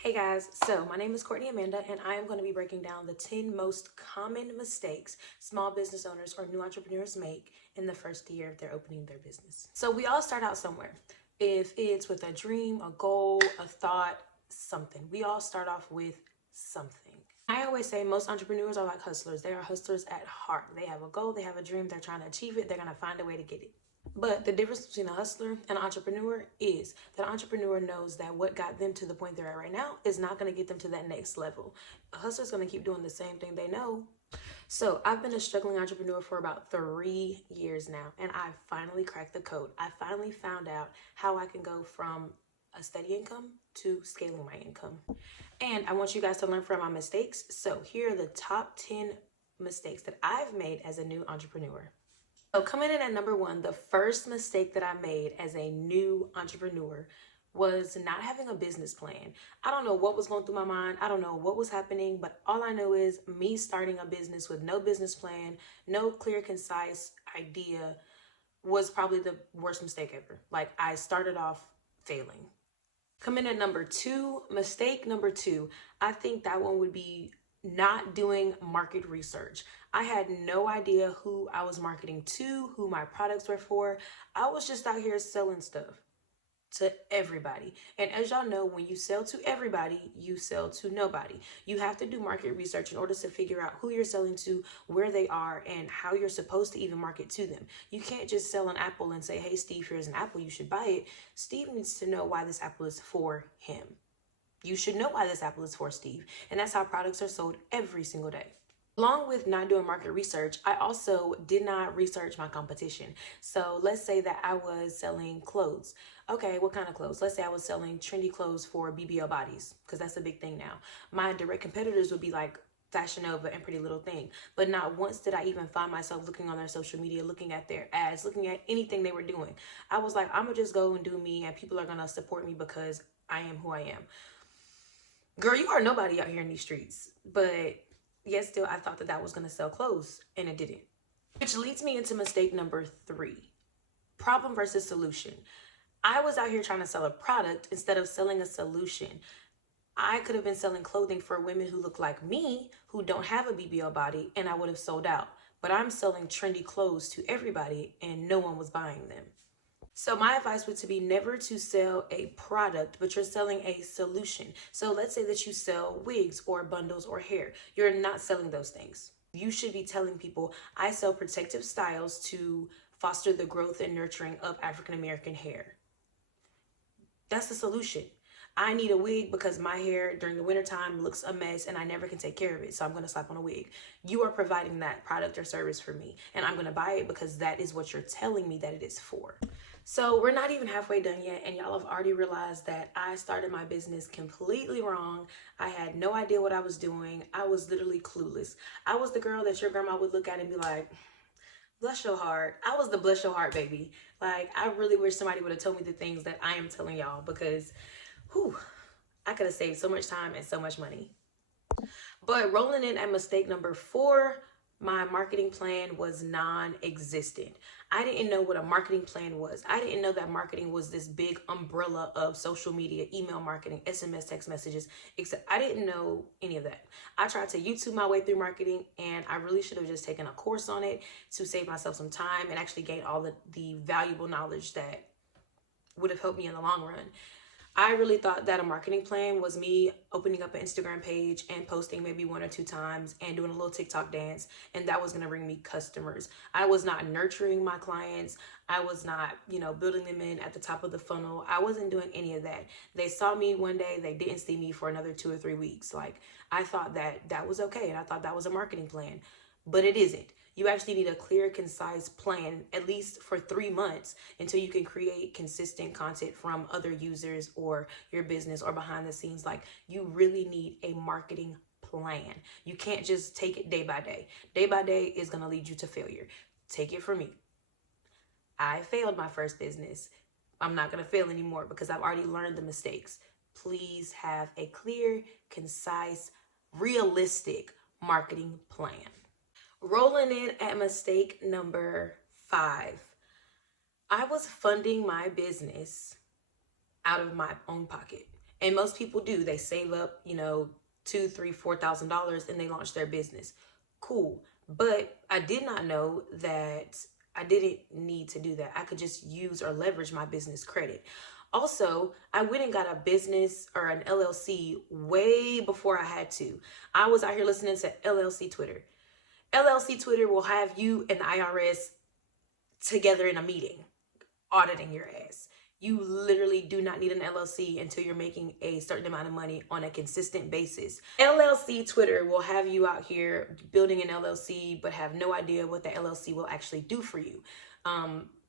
Hey guys, so my name is Courtney Amandaa and I am going to be breaking down the 10 most common mistakes small business owners or new entrepreneurs make in the first year of their opening their business. So we all start out somewhere. If it's with a dream, a goal, a thought, something. We all start off with something. I always say most entrepreneurs are like hustlers. They are hustlers at heart. They have a goal, they have a dream, they're trying to achieve it, they're going to find a way to get it. But the difference between a hustler and an entrepreneur is that an entrepreneur knows that what got them to the point they're at right now is not going to get them to that next level. A hustler's going to keep doing the same thing they know. So I've been a struggling entrepreneur for about 3 years now, and I finally cracked the code. I finally found out how I can go from a steady income to scaling my income. And I want you guys to learn from my mistakes. So here are the top 10 mistakes that I've made as a new entrepreneur. So coming in at number one, the first mistake that I made as a new entrepreneur was not having a business plan. I don't know what was going through my mind. I don't know what was happening, but all I know is me starting a business with no business plan, no clear, concise idea was probably the worst mistake ever. Like I started off failing. Coming in at number two, mistake number two, I think that one would be not doing market research. I had no idea who I was marketing to, who my products were for. I was just out here selling stuff to everybody. And as y'all know, when you sell to everybody, you sell to nobody. You have to do market research in order to figure out who you're selling to, where they are, and how you're supposed to even market to them. You can't just sell an apple and say, hey, Steve, here's an apple, you should buy it. Steve needs to know why this apple is for him. You should know why this apple is for Steve. And that's how products are sold every single day. Along with not doing market research, I also did not research my competition. So let's say that I was selling clothes. Okay, what kind of clothes? Let's say I was selling trendy clothes for BBL bodies, because that's a big thing now. My direct competitors would be like Fashion Nova and Pretty Little Thing. But not once did I even find myself looking on their social media, looking at their ads, looking at anything they were doing. I was like, I'm going to just go and do me, and people are going to support me because I am who I am. Girl, you are nobody out here in these streets. But yet still, I thought that that was going to sell clothes, and it didn't. Which leads me into mistake number three, problem versus solution. I was out here trying to sell a product instead of selling a solution. I could have been selling clothing for women who look like me, who don't have a BBL body, and I would have sold out. But I'm selling trendy clothes to everybody, and no one was buying them. So my advice would to be never to sell a product, but you're selling a solution. So let's say that you sell wigs or bundles or hair. You're not selling those things. You should be telling people, I sell protective styles to foster the growth and nurturing of African American hair. That's the solution. I need a wig because my hair during the wintertime looks a mess and I never can take care of it. So I'm going to slap on a wig. You are providing that product or service for me. And I'm going to buy it because that is what you're telling me that it is for. So we're not even halfway done yet. And y'all have already realized that I started my business completely wrong. I had no idea what I was doing. I was literally clueless. I was the girl that your grandma would look at and be like, bless your heart. I was the bless your heart baby. Like, I really wish somebody would have told me the things that I am telling y'all because, whew, I could have saved so much time and so much money. But rolling in at mistake number four, my marketing plan was non-existent. I didn't know what a marketing plan was. I didn't know that marketing was this big umbrella of social media, email marketing, SMS, text messages, except I didn't know any of that. I tried to YouTube my way through marketing, and I really should have just taken a course on it to save myself some time and actually gain all the valuable knowledge that would have helped me in the long run. I really thought that a marketing plan was me opening up an Instagram page and posting maybe 1 or 2 times and doing a little TikTok dance, and that was going to bring me customers. I was not nurturing my clients. I was not, building them in at the top of the funnel. I wasn't doing any of that. They saw me one day, they didn't see me for another 2 or 3 weeks. Like, I thought that that was okay, and I thought that was a marketing plan, but it isn't. You actually need a clear, concise plan, at least for 3 months, until you can create consistent content from other users or your business or behind the scenes. Like, you really need a marketing plan. You can't just take it day by day. Day by day is going to lead you to failure. Take it from me. I failed my first business. I'm not going to fail anymore because I've already learned the mistakes. Please have a clear, concise, realistic marketing plan. Rolling in at mistake number 5. I was funding my business out of my own pocket. And most people do. They save up, you know, $2, $3, $4,000 and they launch their business. Cool. But I did not know that I didn't need to do that. I could just use or leverage my business credit. Also, I went and got a business or an LLC way before I had to. I was out here listening to LLC Twitter. LLC Twitter will have you and the IRS together in a meeting, auditing your ass. You literally do not need an LLC until you're making a certain amount of money on a consistent basis. LLC Twitter will have you out here building an LLC, but have no idea what the LLC will actually do for you.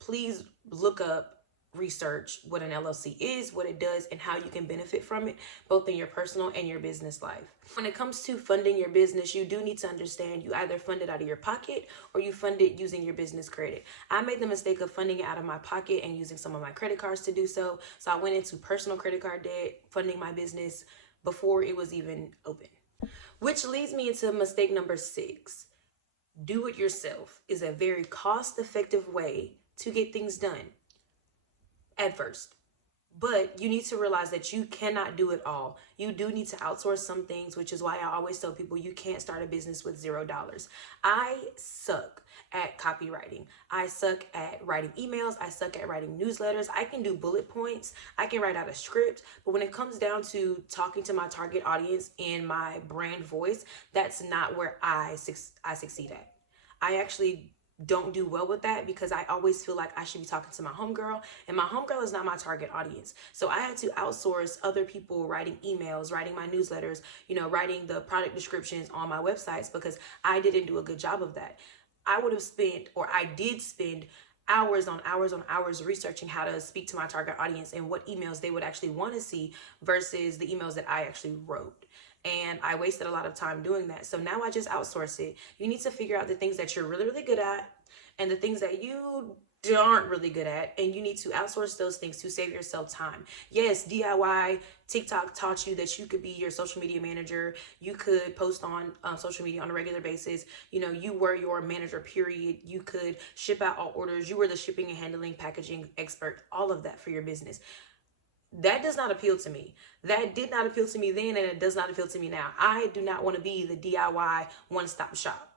Please look up, research what an LLC is, what it does, and how you can benefit from it, both in your personal and your business life. When it comes to funding your business, you do need to understand you either fund it out of your pocket or you fund it using your business credit. I made the mistake of funding it out of my pocket and using some of my credit cards to do so. So I went into personal credit card debt, funding my business before it was even open. Which leads me into mistake number 6. Do it yourself is a very cost-effective way to get things done at first. But you need to realize that you cannot do it all. You do need to outsource some things, which is why I always tell people you can't start a business with $0. I suck at copywriting. I suck at writing emails. I suck at writing newsletters. I can do bullet points. I can write out a script. But when it comes down to talking to my target audience in my brand voice, that's not where I succeed at. I actually don't do well with that because I always feel like I should be talking to my homegirl, and my homegirl is not my target audience. So I had to outsource other people writing emails, writing my newsletters, you know, writing the product descriptions on my websites because I didn't do a good job of that. I would have spent, or I did spend, hours on hours researching how to speak to my target audience and what emails they would actually want to see versus the emails that I actually wrote. And I wasted a lot of time doing that. So now I just outsource it. You need to figure out the things that you're really, really good at and the things that you aren't really good at. And you need to outsource those things to save yourself time. Yes, DIY, TikTok taught you that you could be your social media manager. You could post on social media on a regular basis. You know, you were your manager, period. You could ship out all orders. You were the shipping and handling, packaging expert, all of that for your business. That does not appeal to me. That did not appeal to me then, and it does not appeal to me now. I do not want to be the DIY one-stop shop.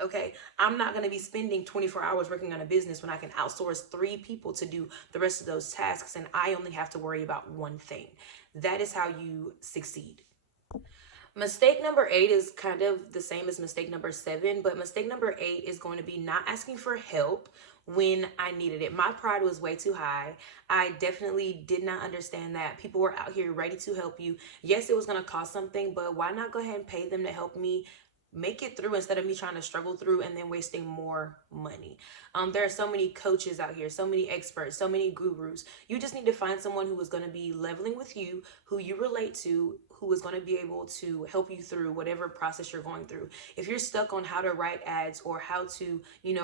Okay, I'm not going to be spending 24 hours working on a business when I can outsource 3 people to do the rest of those tasks, and I only have to worry about one thing. That is how you succeed. Mistake number 8 is kind of the same as mistake number 7, but mistake number 8 is going to be not asking for help when I needed it. My pride was way too high. I definitely did not understand that people were out here ready to help you. Yes, it was going to cost something, but why not go ahead and pay them to help me make it through instead of me trying to struggle through and then wasting more money. There are so many coaches out here, so many experts, so many gurus. You just need to find someone who is going to be leveling with you, who you relate to, who is going to be able to help you through whatever process you're going through. If you're stuck on how to write ads or how to,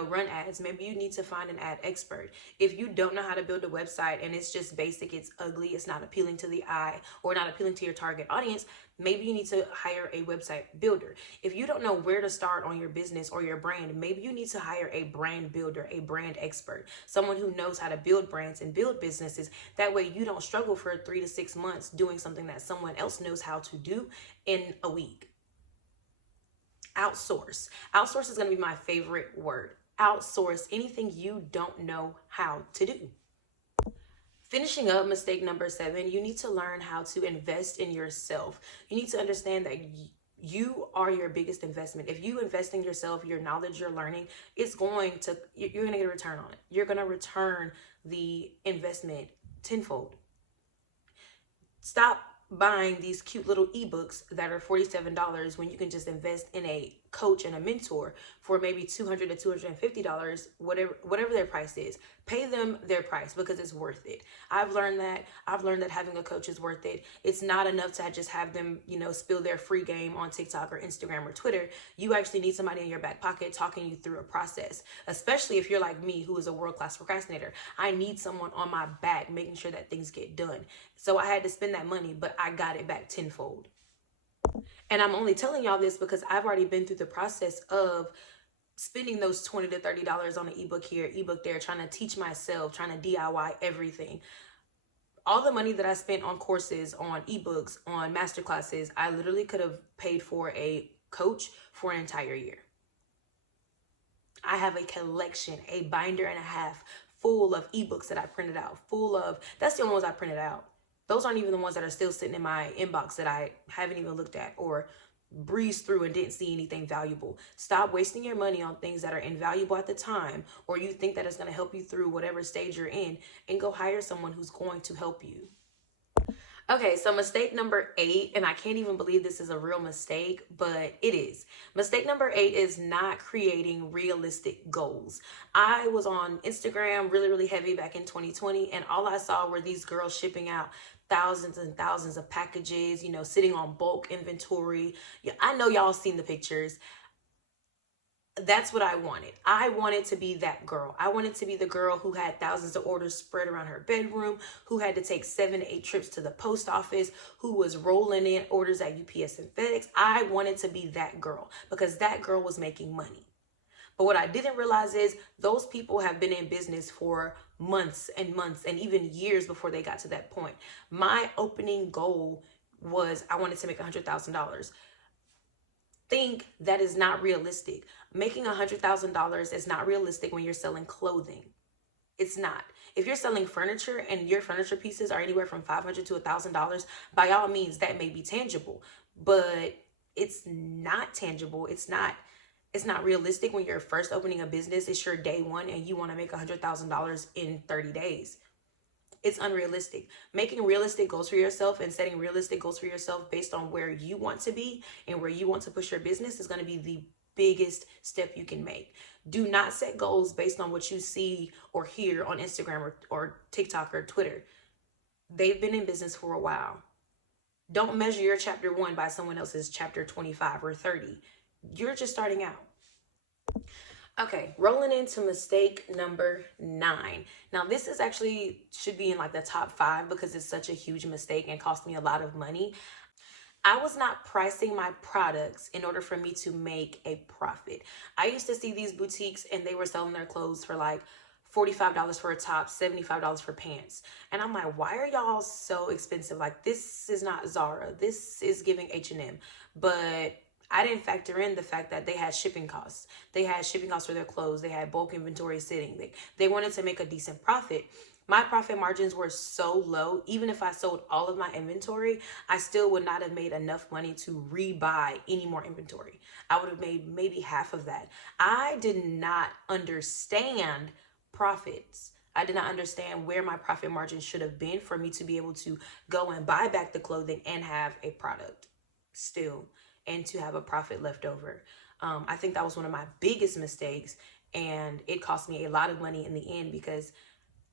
run ads, maybe you need to find an ad expert. If you don't know how to build a website and it's just basic, it's ugly, it's not appealing to the eye or not appealing to your target audience, maybe you need to hire a website builder. If you don't know where to start on your business or your brand, maybe you need to hire a brand builder, a brand expert, someone who knows how to build brands and build businesses. That way you don't struggle for 3 to 6 months doing something that someone else knows how to do in a week. Outsource. Outsource is going to be my favorite word. Outsource anything you don't know how to do. Finishing up mistake number 7, you need to learn how to invest in yourself. You need to understand that you are your biggest investment. If you invest in yourself, your knowledge, your learning, you're going to get a return on it. You're going to return the investment tenfold. Stop buying these cute little ebooks that are $47 when you can just invest in a coach and a mentor for maybe $200 to $250, whatever their price is. Pay them their price because it's worth it. I've learned that having a coach is worth it. It's not enough to just have them, spill their free game on TikTok or Instagram or Twitter. You actually need somebody in your back pocket talking you through a process, especially if you're like me, who is a world-class procrastinator. I need someone on my back making sure that things get done. So I had to spend that money, but I got it back tenfold. And I'm only telling y'all this because I've already been through the process of spending those $20 to $30 on an ebook here, ebook there, trying to teach myself, trying to DIY everything. all the money that I spent on courses, on ebooks, on masterclasses, I literally could have paid for a coach for an entire year. I have a collection, a binder and a half full of ebooks that I printed out, that's the only ones I printed out. Those aren't even the ones that are still sitting in my inbox that I haven't even looked at or breezed through and didn't see anything valuable. Stop wasting your money on things that are invaluable at the time, or you think that it's going to help you through whatever stage you're in, and go hire someone who's going to help you. Okay, so mistake number 8, and I can't even believe this is a real mistake, but it is. Mistake number 8 is not creating realistic goals. I was on Instagram really heavy back in 2020, and all I saw were these girls shipping out thousands and thousands of packages, sitting on bulk inventory. Yeah, I know y'all seen the pictures. That's what I wanted. I wanted to be that girl. I wanted to be the girl who had thousands of orders spread around her bedroom, who had to take 7 to 8 trips to the post office, who was rolling in orders at UPS and FedEx. I wanted to be that girl because that girl was making money. But what I didn't realize is those people have been in business for months and months and even years before they got to that point. My opening goal was I wanted to make $100,000. Think that is not realistic. Making $100,000 is not realistic when you're selling clothing. It's not. If you're selling furniture and your furniture pieces are anywhere from $500 to $1,000, by all means, that may be tangible, but it's not tangible. It's not realistic when you're first opening a business. It's your day one and you want to make $100,000 in 30 days. It's unrealistic. Making realistic goals for yourself and setting realistic goals for yourself based on where you want to be and where you want to push your business is going to be the biggest step you can make. Do not set goals based on what you see or hear on Instagram or TikTok or Twitter. They've been in business for a while. Don't measure your chapter 1 by someone else's chapter 25 or 30. You're just starting out. Okay, rolling into mistake number 9. Now, this is actually should be in like the top 5 because it's such a huge mistake and cost me a lot of money. I was not pricing my products in order for me to make a profit. I used to see these boutiques and they were selling their clothes for like $45 for a top, $75 for pants. And I'm like, why are y'all so expensive? Like, this is not Zara. This is giving H&M. But I didn't factor in the fact that they had shipping costs. They had shipping costs for their clothes. They had bulk inventory sitting. They wanted to make a decent profit. My profit margins were so low. Even if I sold all of my inventory, I still would not have made enough money to rebuy any more inventory. I would have made maybe half of that. I did not understand profits. I did not understand where my profit margin should have been for me to be able to go and buy back the clothing and have a product still, and to have a profit left over. I think that was one of my biggest mistakes, and it cost me a lot of money in the end because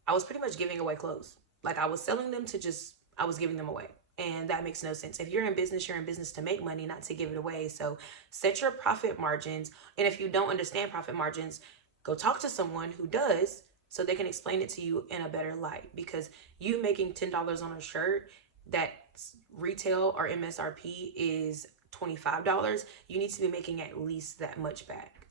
I was pretty much giving away clothes. Like, I was selling them I was giving them away. And that makes no sense. If you're in business to make money, not to give it away. So set your profit margins. And if you don't understand profit margins, go talk to someone who does so they can explain it to you in a better light. Because you making $10 on a shirt that retail or MSRP is $25, you need to be making at least that much back.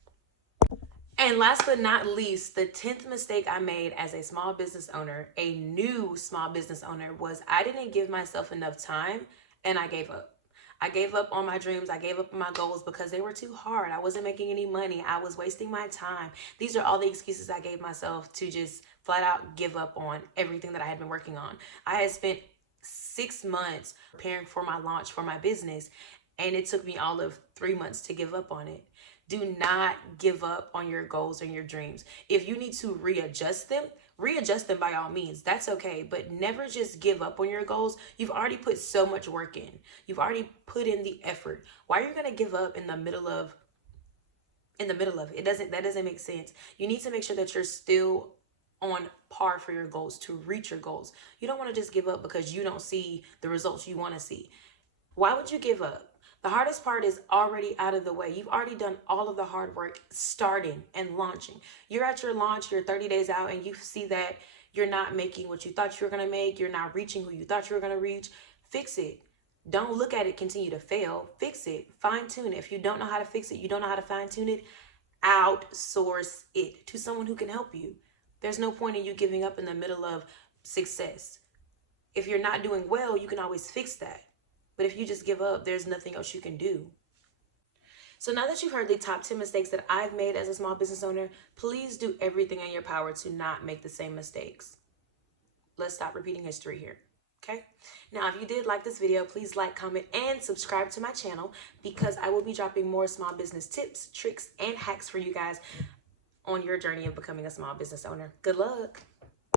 And last but not least, the 10th mistake I made as a small business owner, a new small business owner, was I didn't give myself enough time and I gave up. I gave up on my dreams. I gave up on my goals because they were too hard. I wasn't making any money. I was wasting my time. These are all the excuses I gave myself to just flat out give up on everything that I had been working on. I had spent 6 months preparing for my launch for my business, and it took me all of 3 months to give up on it. Do not give up on your goals and your dreams. If you need to readjust them by all means. That's okay. But never just give up on your goals. You've already put so much work in. You've already put in the effort. Why are you going to give up in the middle of it? That doesn't make sense. You need to make sure that you're still on par for your goals, to reach your goals. You don't want to just give up because you don't see the results you want to see. Why would you give up? The hardest part is already out of the way. You've already done all of the hard work starting and launching. You're at your launch, you're 30 days out, and you see that you're not making what you thought you were going to make. You're not reaching who you thought you were going to reach. Fix it. Don't look at it continue to fail. Fix it. Fine tune it. If you don't know how to fix it, you don't know how to fine tune it, outsource it to someone who can help you. There's no point in you giving up in the middle of success. If you're not doing well, you can always fix that. But if you just give up, there's nothing else you can do. So now that you've heard the top 10 mistakes that I've made as a small business owner, please do everything in your power to not make the same mistakes. Let's stop repeating history here. Okay? Now, if you did like this video, please like, comment, and subscribe to my channel, because I will be dropping more small business tips, tricks, and hacks for you guys on your journey of becoming a small business owner. Good luck.